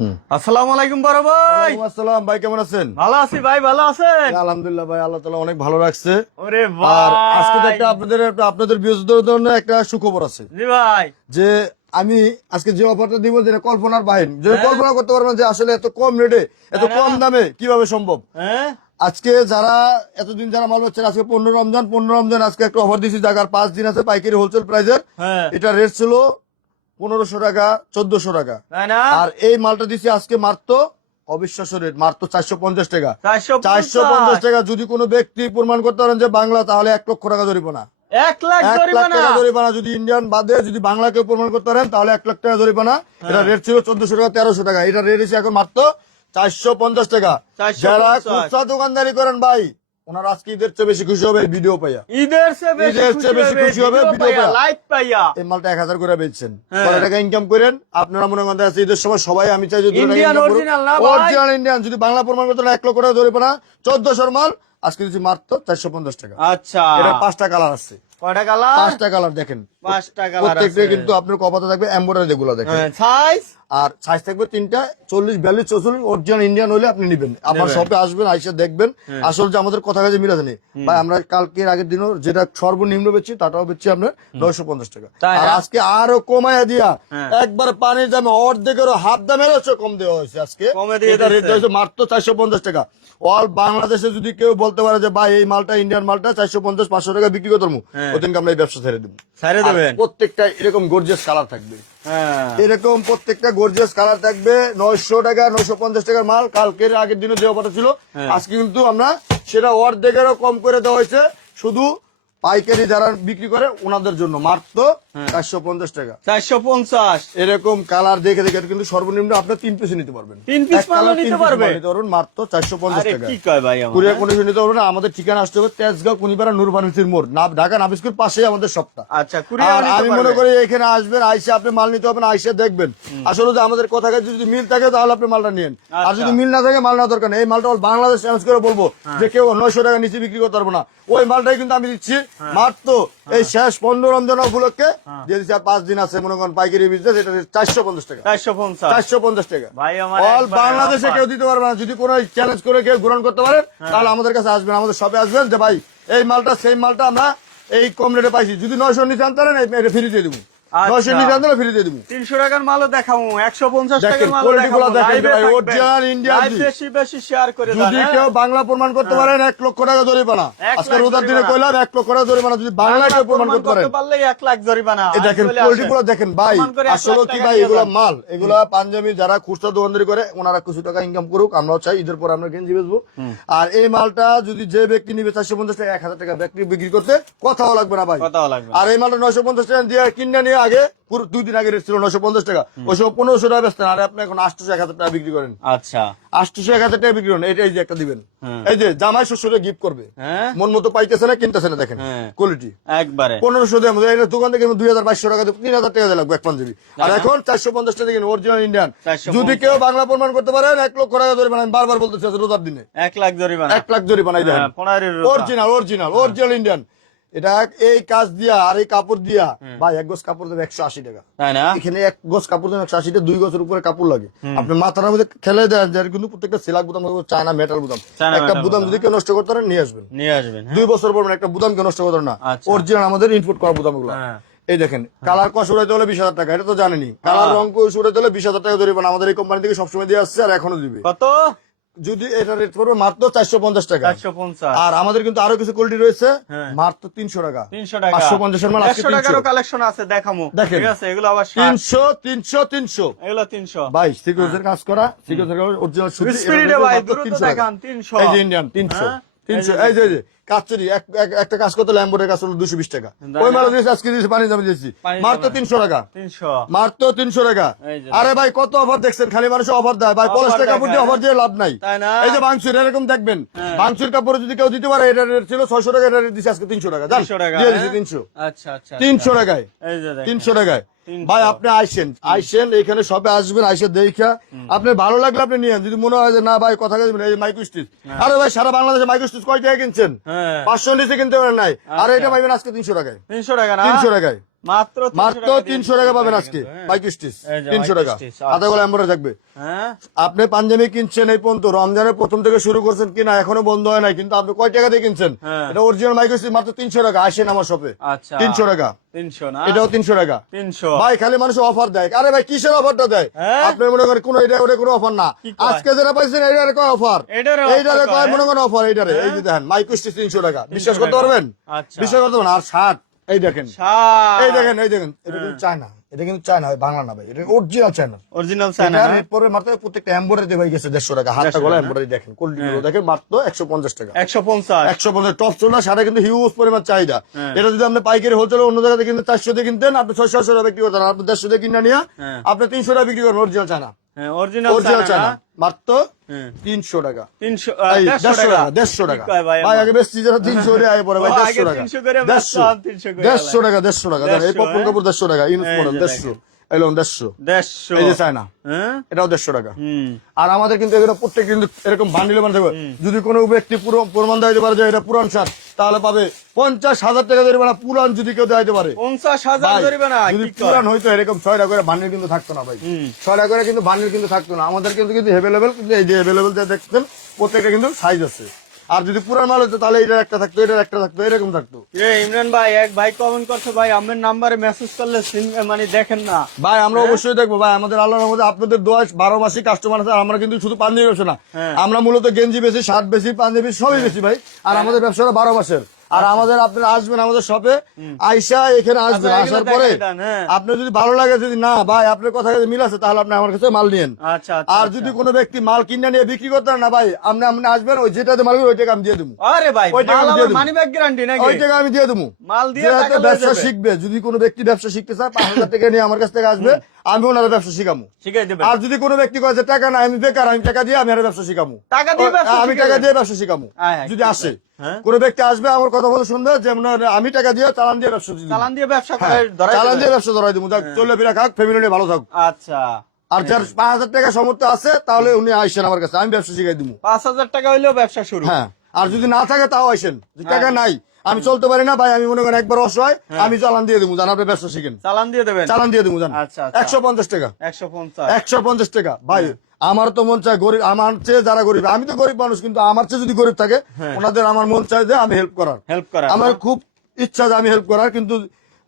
আসসালামু আলাইকুম বড় ভাই। আসসালাম ভাই, কেমন আছেন? ভালো আছি ভাই, ভালো আছেন? আলহামদুলিল্লাহ ভাই, আল্লাহ তাআলা অনেক ভালো রাখছে। ওরে আর আজকে তো ভাই, একটা আপনাদের বিরোধীদের জন্য একটা সুখবর আছে, জি ভাই। যে আমি আজকে যে অফারটা দিব যেটা কল্পনার বাহির, যে হ্যাঁ। কল্পনা করতে পারবেন যে আসলে এত কম রেটে এত না, কম না। দামে কিভাবে সম্ভব। হ্যাঁ, আজকে যারা এতদিন যারা মাল পাচ্ছেন, আজকে 15 রমজান আজকে একটা অফার দিয়েছি, জায়গার 5 দিন আছে পাইকারি হোলসেল প্রাইসের। হ্যাঁ। এটা রেট ছিল 1500 টাকা, 1400 টাকা, তাই না? আর এই মালটা দিছি আজকে মাত্র অবিশ্বাস্য রেট, মাত্র 450 টাকা। 450 টাকা। যদি কোনো ব্যক্তি প্রমাণ করতে পারেন যে বাংলা, তাহলে 1 লক্ষ টাকা জরিমানা। 1 লাখ 1 লাখ জরিমানা। টাকা জরিমানা। যদি ইন্ডিয়ান বাদে যদি বাংলা কেউ প্রমাণ করতে পারেন, তাহলে 1 লাখ টাকা জরিমানা। এটা রেট ছিল 1400 টাকা, 1300 টাকা। এটা রেট এসে এখন মাত্র 450 টাকা। 450 যারা খুচরা দোকানদারি করেন ভাই, ওনারা আজকে ঈদের চেয়ে বেশি খুশি হবে এই ভিডিও পাইয়া। ঈদের চেয়ে বেশি খুশি হবে ভিডিও পাইয়া। লাইক পাইয়া। এই মালটা 1000 করে বেচছেন, হ্যাঁ। কয় টাকা ইনকাম করেন আপনারা? মনে করেন আছে ঈদের সময় সবাই, আমি চাই যদি ইন্ডিয়ান অরিজিনাল না ভাই? অরিজিনাল ইন্ডিয়ান, যদি বাংলা প্রমাণ করতে না 1 লক্ষ টাকা জরিমানা। 1400 মাল আজকে দিচ্ছি মাত্র 450 টাকা। আচ্ছা, এটা 5টা কালার আছে। কয়টা কালার? 5টা কালার দেখেন, 5টা কালার প্রত্যেকটা আছে। কিন্তু আপনার কপাতে থাকবে এমব্রয়ডারি গুলো দেখেন। সাইজ আর সাইজ থাকবে 3টা, 40, 42, 44। অরিজিনাল ইন্ডিয়ান হলে আপনি নেবেন, আমার নেবেন। শপে আসবেন, আইসা দেখবেন। আসলে যে আমাদের কথা কাজে মিলাতে নেই ভাই। আমরা কালকের আগের দিনও যেটা সর্বনিম্ন বেচছি, তাটাও বেচছি আপনার 950 টাকা। তাই আর না? আজকে আরো কমায়া দিয়া হ্যাঁ। একবার পানির দামে অর্ধেকেরও হাফ দামের কম দেওয়া হয়েছে আজকে। কমে দিয়ে এটা রেট দিচ্ছে। হয়েছে মাত্র 450 টাকা। অল বাংলাদেশে যদি কেউ বলতে পারে যে ভাই এই মালটা ইন্ডিয়ান মালটা 450, 500 টাকা বিক্রি করতে পারবো, হ্যাঁ। ওদিনকে আমরা এই ব্যবসা ছেড়ে দেবো। ছেড়ে দেবেন? আর প্রত্যেকটা এরকম গর্জিয়াস কালার থাকবে। হ্যাঁ। এরকম প্রত্যেকটা গর্জিয়াস কালার থাকবে। 900 টাকা, 950 টাকার মাল কালকের আগের দিনে যে অফারটা ছিল, আজকে কিন্তু আমরা সেটা অর্ধেকেরও কম করে দেওয়া হয়েছে। শুধু পাইকারি যারা বিক্রি করে ওনাদের জন্য মাত্র 450 টাকা। 450 এরকম কালার দেখে দেখে কিন্তু সর্বনিম্ন আপনার 3 পিস নিতে পারবেন। 3 পিস এক কালার মালও 3 নিতে পিস পারবে? মাল নিতে পারবেন মাত্র 450 আরে টাকা। কি কয় ভাই আমার? কুরিয়ার কন্ডিশন নিতে পারবেন না। আমাদের ঠিকানা আসতে হবে তেজগাঁও, কুনিপাড়া, নূর ফার্মেসির মোড়, ঢাকা নাবিস্কুর পাশেই আমাদের শপটা। আচ্ছা, কুরিয়ার আর নিতে আমি মনে করি এখানে আসবেন, আইসা আপনি মাল নিতে হবে না, আইসা দেখবেন। আসলে যে আমাদের কথা কাজে যদি মিল থাকে তাহলে আপনি মালটা নিন, আর যদি মিল না থাকে মাল না দরকার নেই। এই মালটা বাংলাদেশ চ্যালেঞ্জ করে বলবো যে কেউ 900 টাকা নিচে বিক্রি করতে পারবো না। ওই মালটাই কিন্তু আমি দিচ্ছি মাত্র এই শেষ 15 রমজান উপলক্ষে দিয়ে দিচ্ছি। আর 5 দিন আছে মনে করেন পাইকারি বিজনেস, এটা 450 টাকা। 450 টাকা ভাই আমার অল একবারে বাংলাদেশে offer। কেউ দিতে পারবে না। যদি কোনো চ্যালেঞ্জ করে কেউ গ্রহণ করতে পারেন, তাহলে আমাদের কাছে আসবেন, আমাদের শপে আসবেন যে ভাই এই মালটা সেই মালটা আমরা এই কম রেটে পাইছি। যদি 900 নিচে আনতে পারেন এটা ফ্রি দিয়ে দেবো। আচ্ছা। 900 নিচে আনতে ফ্রি দিয়ে দেবো। 300 টাকার মালও দেখাবো, 150 দেখেন, টাকার মালও quality দেখাবো। গুলো দেখেন লাইভে ভাই, থাকবেন। original Indian লাইভ জি। বেশি বেশি শেয়ার করে দেন। যদি কেউ বাংলা প্রমাণ করতে পারেন 1 লক্ষ টাকা জরিমানা। 1 আজকে লাখ রোজার দিনে জরিমানা। কইলাম 1 লক্ষ টাকা জরিমানা যদি বাংলা কেউ প্রমাণ করতে পারেন। পারলে 1 লাখ জরিমানা। এই দেখেন চলে কোয়ালিটি আসেন। গুলো দেখেন ভাই। প্রমাণ করে 1 আসলে লাখ কি টাকা ভাই, নিয়ে এগুলা যান। মাল, এগুলা পাঞ্জাবি যারা খুচরা দোকানদারি করে ওনারা কিছু টাকা ইনকাম করুক, আমরাও চাই ঈদের পর আমরা গেঞ্জি বেচবো। আর এই মালটা যদি যে ব্যক্তি নিবে 450 টাকা, 1000 টাকা ব্যক্তি বিক্রি করতে কথাও লাগবে না ভাই। কথাও লাগবে না। আর এই মালটা 950 টাকা দিয়ে কিনে নিয়ে আগে পুরো 2 দিন আগে রেট ছিল 950 টাকা, ওই সময় 1500 টাকা বেচতেন। আর আপনি এখন 800, 1000 টাকা বিক্রি করেন। আচ্ছা। 800, 1000 টাকা বিক্রি করেন। এই যে একটা দিবেন, হ্যাঁ। এই যে জামাই শ্বশুরে গিফট করবে, হ্যাঁ। মন মতো পাইতেছে না, কিনতেছে না, দেখেন হ্যাঁ। কোয়ালিটি। একবারে 1500 দিয়ে আমাদের এটা দোকান থেকে 2200 টাকা, 3000 টাকা দিয়ে লাগবে এক পাঞ্জাবি। আর এখন 450 টাকা দেখেন অরিজিনাল ইন্ডিয়ান। 450 যদি কেউ বাংলা প্রমাণ করতে পারেন 1 লক্ষ টাকা জরিমানা। আমি বারবার বলতেছি আজ রোজার দিনে 1 লাখ জরিমানা। 1 লাখ জরিমানা। এই দেখেন 15 রোজা। Original Indian. এটা এই কাজ দিয়া আর এই কাপড় দিয়া ভাই 1 গজ কাপড় দেবে 180 টাকা। তাই না? এখানে 1 গজ কাপড় দেবে 180 টাকা। 2 গজের উপরে কাপড় লাগে। আপনি মাথার মধ্যে খেলে দেন, যার কিন্তু প্রত্যেকটা সেলাক বুতাম, চায়না মেটাল বুতাম। চায়না একটা metal বুতাম বুতাম। যদি কেউ নষ্ট করতে পারেন নিয়ে আসবেন। নিয়ে আসবেন। 2 বছর পর একটা বুতাম কেউ নষ্ট করতে পারেন না। আচ্ছা। অরিজিনাল আমাদের ইনপুট করা বুতাম গুলো। হ্যাঁ। এই দেখেন, কালার কস উড়াইতে হলে 20,000 টাকা, এটা তো জানেনি। কালার রং কস উড়াইতে হলে 20,000 টাকা জরিমানা। আমাদের এই কোম্পানি থেকে সবসময় দিয়ে আসছে আর এখনো দিবে। কত? যদি এটা রেট পড়বে মাত্র 450 টাকা। 450। আর আমাদের কিন্তু আরো কিছু কোয়ালিটি রয়েছে হ্যাঁ। মাত্র 300 টাকা। 300 টাকা। 550 এর মাল আজকে 100 টাকারও 300। কালেকশন আছে, দেখামু। দেখেন। ঠিক আছে, এগুলো আবার 300 এগুলো 300। ভাই সিকিউরিটির কাজ করা, সিকিউরিটির অরিজিনাল সুতি। স্পিরিটে ভাই দ্রুত দেখান। 300। এই যে ইন্ডিয়ান 300। হ্যাঁ? 300 এই যে কাচুরি একটা কাজ করতে ল্যাম্বোর্ডের কাজ হলো 220 টাকা। ওই মাল দিয়েছি আজকে দিয়েছি পানি দামে দিয়েছি পানির মাত্র দামে। 300 টাকা। 300। মাত্র 300 টাকা। এই যে আরে ভাই কত অফার দেখছেন, খালি মানুষ অফার দেয় ভাই। 50 টাকা কাপড় দিয়ে অফার দিয়ে লাভ নাই। তাই না? এই যে বাংসুর এরকম দেখবেন, বাংসুর কাপড় যদি কেউ দিতে পারে, এটা রেট ছিল 600 টাকা, এটা রেট দিচ্ছে আজকে 300 টাকা। জান 300 টাকা, দিয়ে দিছি হ্যাঁ? 300। আচ্ছা আচ্ছা। 300 টাকায়। এই যে দেখেন। 300 টাকায় 300 ভাই আপনি আইসেন এখানে সবে আসবেন, আইসে দেখা আপনি ভালো লাগলে আপনি নিয়েন। যদি মনে হয় যে না ভাই কথা কাজে এই মাইক্রো স্টিচ, আরে ভাই সারা বাংলাদেশে মাইক্রো স্টিচ কয় টাকা কিনছেন? হ্যাঁ। 500 নিচে কিনতে পারেন নাই। আর এটা পাইবেন আজকে 300 টাকায়। 300 টাকা না? 300 টাকায়। মাত্র মাত্র 300 টাকা পাবেন আজকে বাইক স্টিচ, এই যে 300 টাকা, বাইক স্টিচ, হাতে গলা এমব্রয়ডারি থাকবে। হ্যাঁ আপনি পাঞ্জাবি কিনছেন এই পর্যন্ত রমজানের প্রথম থেকে শুরু করছেন কিনা এখনো বন্ধ হয় নাই, কিন্তু আপনি কয় টাকা দিয়ে কিনছেন? হ্যাঁ। এটা অরিজিনাল মাইক স্টিচ মাত্র 300 টাকা। আসেন আমার শপে, আচ্ছা 300 টাকা, 300 না, এটাও 300 টাকা। 300 ভাই খালি মানুষ অফার দেয়। আরে ভাই কিসের অফারটা দেয়? হ্যাঁ? আপনি মনে করেন কোন এটা ওটা কোনো অফার না। কি কয়? আজকে যেটা পাইছেন এইটারে কয় অফার, এইটারে এইটারে offer কয় কয়, মনে করেন অফার। এইটারে এই যে দেখেন মাইক স্টিচ 300 টাকা, বিশ্বাস করতে পারবেন? আচ্ছা। বিশ্বাস করতে পারবেন? আর শার্ট এই দেখেন, শার্ট এই দেখেন, এই দেখেন, এটা কিন্তু চায়না, এটা কিন্তু চায়না ভাই, বাংলা না ভাই, এটা অরিজিনাল চায়না। অরিজিনাল চায়না এটা রেট পড়বে মাত্র প্রত্যেকটা এমব্রয়ডারি ভাই গেছে 150 টাকা, হাতটা 150 গলা টাকা। এমব্রয়ডারি দেখেন, কোয়ালিটি গুলো দেখেন, মাত্র 150 টাকা। 150 150 টপ চোলা সারা কিন্তু হিউজ পরিমাণ চাহিদা। হ্যাঁ। এটা যদি আপনি পাইকারি হোলসেল অন্য জায়গা থেকে কিনতে 400 দিয়ে কিনতেন, আপনি 600 টাকা বিক্রি করতেন। আপনি 150 দিয়ে কিনে নিয়ে হ্যাঁ। আপনি 300 টাকা বিক্রি করবেন। অরিজিনাল চায়না, হ্যাঁ অরিজিনাল অরিজিনাল চায়না চায়না, মাত্র হ্যাঁ 300 টাকা। 300 এই 150 150 টাকা, টাকা, 150 টাকা। কি কয় ভাই ভাই আমার? আগে বেশি যারা 300 এর আয় পড়ে ভাই, ও, 150 আগে টাকা, 300 করে 150 বেচতাম, 300 করে 150 টাকা, 150 টাকা। দেখেন এই 150, পপকর্ন কাপড় 150 টাকা, ইউনুস এই মডেল যে 150, এলো 150, 150 এই যে চায়না, হ্যাঁ এটাও 150 টাকা। হুম আর আমাদের কিন্তু এগুলো প্রত্যেক কিন্তু এরকম বান্ডিলে বানাতে হবে। যদি কোনো ব্যক্তি পুরো প্রমাণ দিতে পারে যে এটা পুরান শার্ট, তাহলে পাবে 50,000 টাকা জরিমানা। পুরান যদি কেউ দিতে পারে, 50,000 ভাই, জরিমানা, যদি কি কয়? পুরান হইতো এরকম 6 টাকা করে বান্ডিল কিন্তু থাকতো না ভাই, 6 টাকা করে কিন্তু বান্ডিল কিন্তু থাকতো না। আমাদের কিন্তু কিন্তু অ্যাভেলেবেল, কিন্তু এই যে অ্যাভেলেবেল যা দেখছেন প্রত্যেকটা কিন্তু সাইজ আছে। আর যদি পুরান মাল হতো তাহলে এটার একটা থাকতো, এটার একটা থাকতো, এরকম থাকতো। ইমরান ভাই, এক ভাই কমেন্ট করছে ভাই আমার নাম্বারে মেসেজ করলে মানে দেখেন না। ভাই আমরা অবশ্যই দেখবো ভাই, আমাদের আল্লাহর রহমতে আপনাদের দোয়া 12 মাসিক কাস্টমার আছে। আর আমরা কিন্তু শুধু পাঞ্জাবি ব্যবসা না, হ্যাঁ। আমরা মূলত গেঞ্জি বেশি, শার্ট বেশি, পাঞ্জাবি সবই বেশি ভাই। আর আমাদের ব্যবসাটা 12 মাসের। আর আমাদের আপনারা আসবেন আমাদের শপে, আইসা এখানে আসবেন, আচ্ছা, আসার এগুলো পরে দেখাই দেন, হ্যাঁ। আপনার যদি ভালো লাগে, যদি না ভাই আপনার কথা যদি মিল আছে, তাহলে আপনি আমার কাছে মাল নিয়েন। আচ্ছা আচ্ছা, আর আচ্ছা। যদি কোনো ব্যক্তি মাল কিনে নিয়ে বিক্রি করতে না ভাই, আপনি আপনি আসবেন, ওই যেটাতে মাল ওই টাকা আমি দিয়ে দেবো, আরে ভাই ওই টাকা মাল আমি দিয়ে আমার দেবো। মানি ব্যাগ গ্যারান্টি নাকি? ওই টাকা আমি দিয়ে দেবো। মাল দিয়ে যেহেতু টাকা লয়ে ব্যবসা যাবে। শিখবে, যদি কোনো ব্যক্তি ব্যবসা শিখতে চায় 5,000 টাকা নিয়ে আমার কাছ থেকে আসবে, আমি ওনার ব্যবসা শিখামু। শিখাই দেবেন। আর যদি কোনো ব্যক্তি কয় যে টাকা না, আমি বেকার, আমি টাকা দিয়ে আমি আর ব্যবসা শিখামু, টাকা দিয়ে ব্যবসা আমি শিখাবেন? টাকা দিয়ে ব্যবসা শিখামু। আয়, আয়, যদি ঠিক আসে আছে। হ্যাঁ। কোনো ব্যক্তি আসবে আমার কথা বলে শুনবে, যেমন আমি টাকা দিয়ে চালান দিয়ে ব্যবসা দিবো। চালান দিয়ে ব্যবসা করে হ্যাঁ, ধরাই চালান দেবেন? দিয়ে ব্যবসা ধরাই দিব, চলে ফিরা খাক, ফ্যামিলি নিয়ে ভালো থাকুক। আচ্ছা, আর যার 5,000 টাকা সামর্থ্য আছে, তাহলে উনি আইসেন আমার কাছে, আমি ব্যবসা শিখাই দিব। 5,000 টাকা হইলেও ব্যবসা শুরু। হ্যাঁ, আর যদি না থাকে তাও আইসেন। যদি টাকা নাই, আমি চলতে পারি না ভাই, আমি মনে করেন একবার অসহায়, আমি চালান দিয়ে দেবো, জান আপনি ব্যবসা শিখেন, চালান দিয়ে দেবেন? চালান দিয়ে দেবো, জান আচ্ছা, আচ্ছা। 150 টাকা, 150 150 টাকা। ভাই আমার তো মন চায় গরিব, আমার চেয়ে যারা গরিব, আমি তো গরিব মানুষ, কিন্তু আমার চেয়ে যদি গরিব থাকে, ওনাদের আমার মন চায় যে আমি হেল্প করার, হেল্প করা। আমার খুব ইচ্ছা যে আমি হেল্প করার, কিন্তু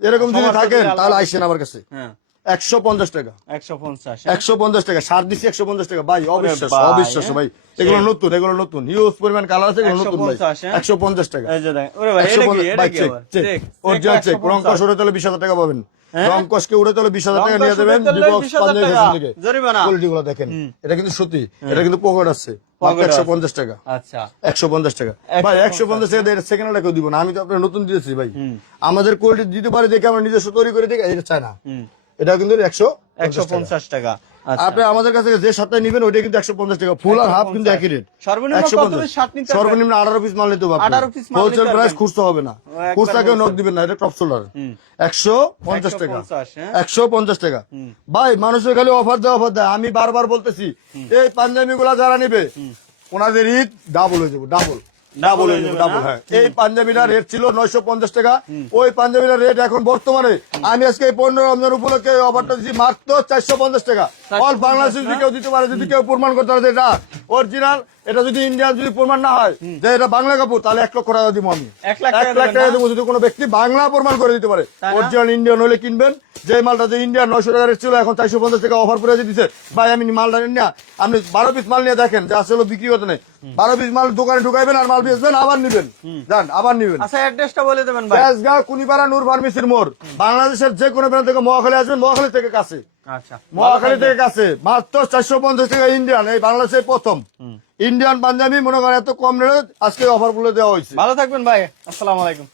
এরকম যদি সবার তো থাকেন যদি তাহলে আল্লাহ- আইসেন আমার কাছে। হ্যাঁ 150 টাকা, 150 150 টাকা সার দিচ্ছি, 150 টাকা। ভাই অবিশ্বাস্য, ভাই, অবিশ্বাস্য ভাই, এগুলো নতুন, এগুলো নতুন, হিউজ পরিমাণ কালার আছে, এগুলো নতুন ভাই। 150, হ্যাঁ? 150 টাকা, এই যে দেখেন, ওরে ভাই এটা কি? এটা কি আবার? চেক, অরিজিনাল চেক, 150 রং কস উড়ে তাহলে 20,000 টাকা পাবেন, হ্যাঁ? রং কসকে উড়ে তাহলে 20,000 টাকা রং নিয়ে কস দেবেন। উড়ে তাহলে ডিবক্স 20,000 পাঞ্জাবি টাকা ফ্যাশন থেকে জরিমানা। কোয়ালিটি গুলো দেখেন, এটা কিন্তু সত্যি, এটা কিন্তু পকেট আছে, মাত্র পকেট আছে। 150 টাকা, আচ্ছা 150 টাকা। ভাই 150 টাকা দিয়ে সেকেন্ড হ্যান্ড কেউ দিব না, আমি তো আপনার নতুন দিয়েছি ভাই। আমাদের কোয়ালিটি দিতে পারে দেখে আমরা নিজস্ব তৈরি করে দেখে, এটা চায় না, এটা কিন্তু 150 টাকা। আচ্ছা, আপনি আমাদের কাছে যে শার্টটা নিবেন ওইটা কিন্তু 150 টাকা, ফুল আর হাফ কিন্তু একই রেট। সর্বনিম্ন কত পিস শার্ট নিতে হবে? সর্বনিম্ন 18 পিস মাল নিতে হবে, 18 পিস মাল নিতে হোলসেল হবে। প্রাইস খুচরা হবে না, একবার খুচরা কেউ নক wholesale। দিবেন না, এটা টপ সোলার। 150 টাকা, 150, হ্যাঁ? 150 টাকা। ভাই মানুষের খালি অফার দেয়, আমি বারবার বলতেছি এই পাঞ্জাবি গুলা যারা নিবে ওনাদের ঈদ ডাবল হয়ে যাবে, ডাবল Double হয়ে যাবে, ডাবল। না? হ্যাঁ, এই পাঞ্জাবিটার রেট ছিল 950 টাকা, ওই পাঞ্জাবিটার রেট এখন বর্তমানে আমি আজকে এই 15 রমজান উপলক্ষে এই অফারটা দিচ্ছি মাত্র 450 টাকা। অল বাংলাদেশে যদি কেউ দিতে পারে, যদি কেউ প্রমাণ করতে পারে যে এটা অরিজিনাল, এটা যদি ইন্ডিয়ান যদি প্রমাণ না হয় যে এটা বাংলা কাপড়, তাহলে 1 লক্ষ টাকা দিব আমি, 1 লাখ 1 লাখ টাকা দেবো যদি কোনো ব্যক্তি বাংলা প্রমাণ করে দিতে পারে। তাই না? অরিজিনাল ইন্ডিয়ান হলে কিনবেন, যে মালটা যে ইন্ডিয়ান 900 টাকা রেট ছিল এখন 450 টাকা অফার করে দিচ্ছে। ভাই আমি মালটা নিন না, আপনি 12 পিস মাল নিয়ে দেখেন যে আসলে বিক্রি করতে নেই, 12 পিস মাল দোকানে ঢুকাইবেন আর মাল বেচবেন, আবার নিবেন, জান আবার নিবেন। আচ্ছা অ্যাড্রেসটা বলে দেবেন ভাই। তেজগাঁও কুনিপাড়া নূর ফার্মেসির মোড়, বাংলাদেশের যে কোনো প্রান্ত থেকে মহাখালী আসবেন, মহাখালী থেকে কাছে, আচ্ছা মহাখালী থেকে কাছে, মাত্র 450 টাকা ইন্ডিয়ান, এই বাংলাদেশে প্রথম ইন্ডিয়ান পাঞ্জাবি মনে করেন এত কম রেটে আজকে অফার গুলো দেওয়া হয়েছে। ভালো থাকবেন ভাই, আসসালামু আলাইকুম।